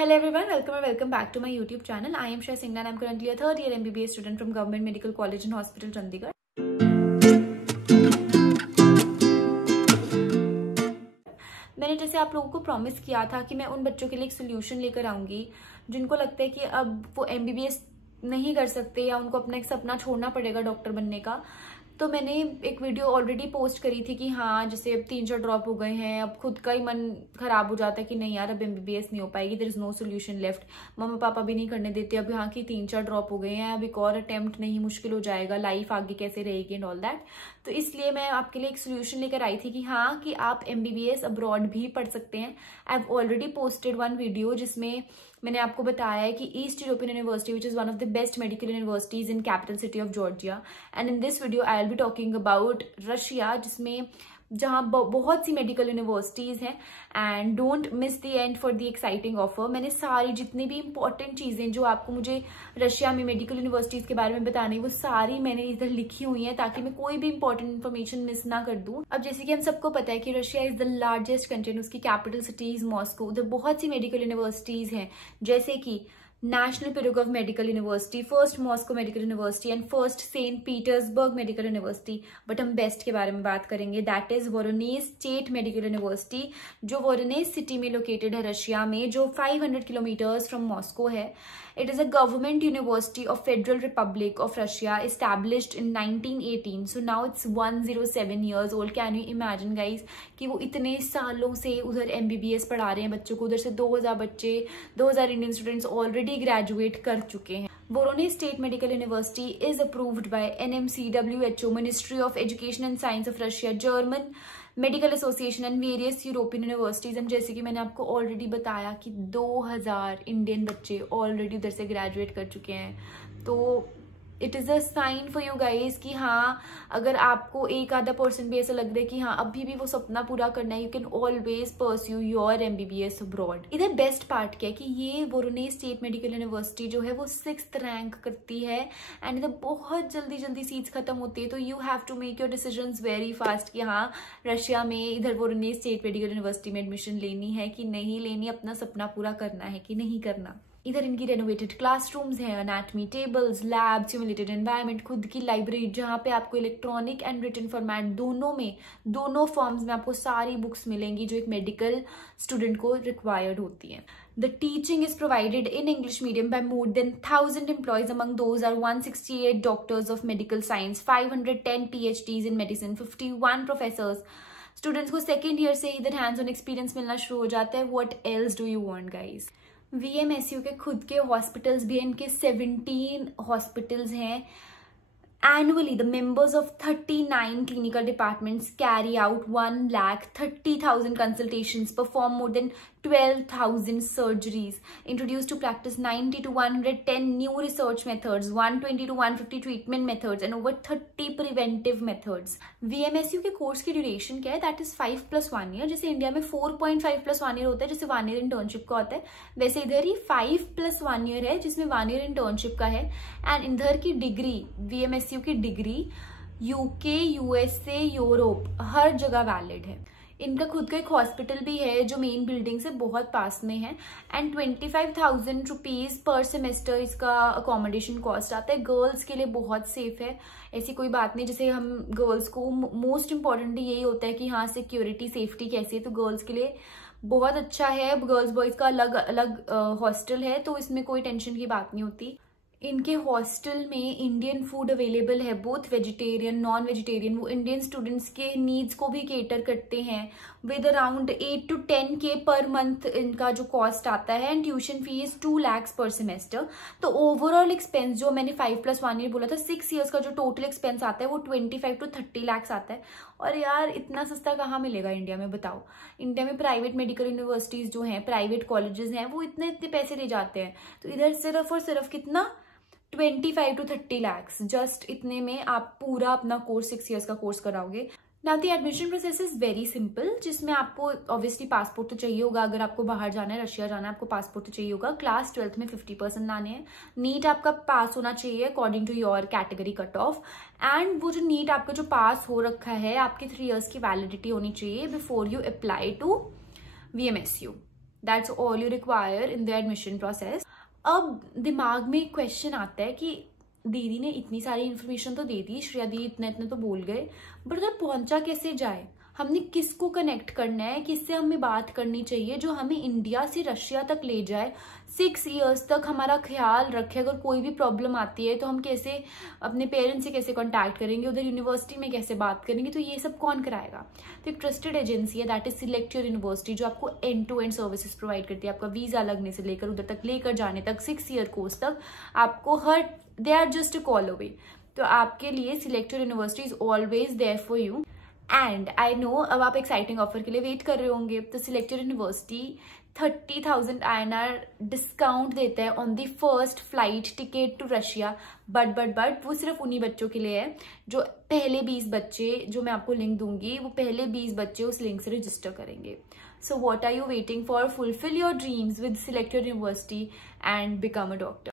Hello everyone, welcome back to my YouTube channel. I am Shreya Singh and I am currently a third year MBBS student from Government Medical College and Hospital, Chandigarh. मैंने जैसे आप लोगों को promise किया था कि मैं उन बच्चों के लिए एक सोल्यूशन लेकर आऊंगी जिनको लगता है कि अब वो MBBS नहीं कर सकते या उनको अपना एक सपना छोड़ना पड़ेगा डॉक्टर बनने का। तो मैंने एक वीडियो ऑलरेडी पोस्ट करी थी कि हाँ, जैसे अब 3-4 ड्रॉप हो गए हैं, अब खुद का ही मन खराब हो जाता है कि नहीं यार अब MBBS नहीं हो पाएगी, there is no solution left, मम्मा पापा भी नहीं करने देते, अब यहाँ की 3-4 ड्रॉप हो गए हैं, अब एक और अटेम्प्ट नहीं, मुश्किल हो जाएगा, लाइफ आगे कैसे रहेगी एंड ऑल दैट। तो इसलिए मैं आपके लिए एक सोल्यूशन लेकर आई थी कि हाँ, कि आप MBBS अब्रॉड भी पढ़ सकते हैं। I have already posted one video जिसमें मैंने आपको बताया है कि east European university which is one of the best medical universities in capital city of Georgia, and in this video I will be talking about Russia, जिसमें जहाँ बहुत सी मेडिकल यूनिवर्सिटीज हैं। And don't miss the end for the exciting offer. मैंने सारी जितनी भी important चीजें जो आपको मुझे रशिया में मेडिकल यूनिवर्सिटीज के बारे में बतानी, वो सारी मैंने इधर लिखी हुई है ताकि मैं कोई भी इंपॉर्टेंट इन्फॉर्मेशन मिस ना कर दूं। अब जैसे कि हम सबको पता है कि Russia is the largest country, उसकी कैपिटल सिटी इज मॉस्को। उधर बहुत सी मेडिकल यूनिवर्सिटीज हैं जैसे कि national Pirogov medical university, first Moscow medical university and first Saint Petersburg medical university. But हम बेस्ट के बारे में बात करेंगे, that is Voronezh state medical university, जो वोरोनेज सिटी में लोकेटेड है रशिया में, जो 500 किलोमीटर्स फ्रॉम मॉस्को है। It is a government university of federal Republic of Russia, established in 1918, so now it's 107 years old. Can you imagine guys कि वो इतने सालों से उधर MBBS पढ़ा रहे हैं बच्चों को। उधर से 2000 बच्चे, 2000 इंडियन स्टूडेंट्स ऑलरेडी ग्रेजुएट कर चुके हैं। Voronezh State Medical University is approved by NMC, WHO, Ministry of Education and Science of Russia, German medical association and various European universities. And जैसे कि मैंने आपको ऑलरेडी बताया कि 2000 इंडियन बच्चे ऑलरेडी उधर से ग्रेजुएट कर चुके हैं। तो it is a sign for you guys कि हाँ, अगर आपको एक आधा % भी ऐसा लग रहा है कि हाँ अभी भी वो सपना पूरा करना है, you can always pursue your MBBS abroad. इधर बेस्ट पार्ट क्या है कि ये वोरोनेज स्टेट मेडिकल यूनिवर्सिटी जो है वो 6th रैंक करती है एंड इधर बहुत जल्दी सीट्स खत्म होती है। तो you have to make your decisions very fast कि हाँ, रशिया में इधर वोरोनेज स्टेट मेडिकल यूनिवर्सिटी में एडमिशन लेनी है कि नहीं लेनी, अपना सपना पूरा करना है कि नहीं करना। इधर इनकी रेनोवेटेड क्लासरूम्स हैं, anatomy tables, lab, simulated environment, खुद की लाइब्रेरी जहाँ पे आपको इलेक्ट्रॉनिक एंड रिटन फॉर्मेट दोनों फॉर्म्स में आपको सारी बुक्स मिलेंगी जो एक मेडिकल स्टूडेंट को रिक्वायर्ड होती हैं। The teaching is provided in English medium by more than 1000 employees. Among those are 168 doctors of medical science, 510 PhDs in medicine, 51 professors. Students को सेकेंड ईयर से इधर हैंड्स ऑन एक्सपीरियंस मिलना शुरू हो जाता है। What else do you want guys? VMSU के खुद के हॉस्पिटल्स भी हैं, इनके 17 हॉस्पिटल्स हैं। Annually, the members of 39 clinical departments carry out 130,000 consultations, perform more than 12,000 surgeries, introduce to practice 90 to 110 new research methods, 120 to 150 treatment methods, and over 30 preventive methods. VMSU के course की duration क्या है? That is 5+1 year. जैसे India में 4.5+1 year होता है, जैसे 1 year internship का होता है, वैसे इधर ही 5+1 ईयर है जिसमें 1 ईयर इंटर्नशिप का है। एंड इधर की डिग्री, VMSU की डिग्री UK, USA, यूरोप हर जगह वैलिड है। इनका खुद का एक हॉस्पिटल भी है जो मेन बिल्डिंग से बहुत पास में है। एंड 25,000 रुपीज पर सेमेस्टर इसका अकोमोडेशन कॉस्ट आता है। गर्ल्स के लिए बहुत सेफ है, ऐसी कोई बात नहीं। जैसे हम गर्ल्स को मोस्ट इम्पॉर्टेंटली यही होता है कि हाँ, सिक्योरिटी सेफ्टी कैसी है, तो गर्ल्स के लिए बहुत अच्छा है। गर्ल्स बॉयज का अलग अलग हॉस्टल है, तो इसमें कोई टेंशन की बात नहीं होती। इनके हॉस्टल में इंडियन फूड अवेलेबल है, बोथ वेजिटेरियन नॉन वेजिटेरियन। वो इंडियन स्टूडेंट्स के नीड्स को भी केटर करते हैं with around 8 to 10K per month इनका जो कॉस्ट आता है। एंड ट्यूशन फीस 2 lakhs पर सेमेस्टर। तो ओवरऑल एक्सपेंस जो मैंने 5+1 ईयर बोला था, 6 ईयर्स का जो टोटल एक्सपेंस आता है वो 25 to 30 lakhs आता है। और यार इतना सस्ता कहाँ मिलेगा इंडिया में, बताओ। इंडिया में प्राइवेट मेडिकल यूनिवर्सिटीज जो हैं, प्राइवेट कॉलेजेस हैं, वो इतने पैसे ले जाते हैं। तो इधर सिर्फ और सिर्फ कितना, 25 to 30 lakhs, जस्ट इतने में आप पूरा अपना कोर्स 6 ईयर्स का कोर्स कराओगे। Now the admission process is very simple, जिसमें आपको ऑब्वियसली पासपोर्ट तो चाहिए होगा। अगर आपको बाहर जाना है, रशिया जाना है, आपको पासपोर्ट तो चाहिए होगा। क्लास 12th में 50% लाने हैं। नीट आपका पास होना चाहिए according to your category cut off. And वो जो नीट आपका जो पास हो रखा है, आपके 3 ईयर्स की वैलिडिटी होनी चाहिए before you apply to VMSU। That's all you require in the admission process. अब दिमाग में एक क्वेश्चन आता है कि दीदी ने इतनी सारी इन्फॉर्मेशन तो दे दी, श्रेया दी इतने इतने तो बोल गए, बट उधर पहुंचा कैसे जाए, हमने किसको कनेक्ट करना है, किससे हमें बात करनी चाहिए जो हमें इंडिया से रशिया तक ले जाए, 6 years तक हमारा ख्याल रखे, अगर कोई भी प्रॉब्लम आती है तो हम कैसे अपने पेरेंट्स से कैसे कांटेक्ट करेंगे, उधर यूनिवर्सिटी में कैसे बात करेंगे, तो ये सब कौन कराएगा। तो एक ट्रस्टेड एजेंसी है that is select your university, जो आपको end to end services provide करती है, आपका वीजा लगने से लेकर उधर तक लेकर जाने तक 6 year कोर्स तक आपको हर, they are just a call away. तो आपके लिए select your university is always there for you. And I know अब आप एक्साइटिंग ऑफर के लिए वेट कर रहे होंगे, तो select your university 30,000 INR discount देता है on the first flight ticket to Russia. But वो सिर्फ उन्हीं बच्चों के लिए है जो पहले 20 बच्चे, जो मैं आपको लिंक दूंगी, वो पहले 20 बच्चे उस लिंक से रजिस्टर करेंगे। So what are you waiting for? Fulfil your dreams with select your university and become a doctor.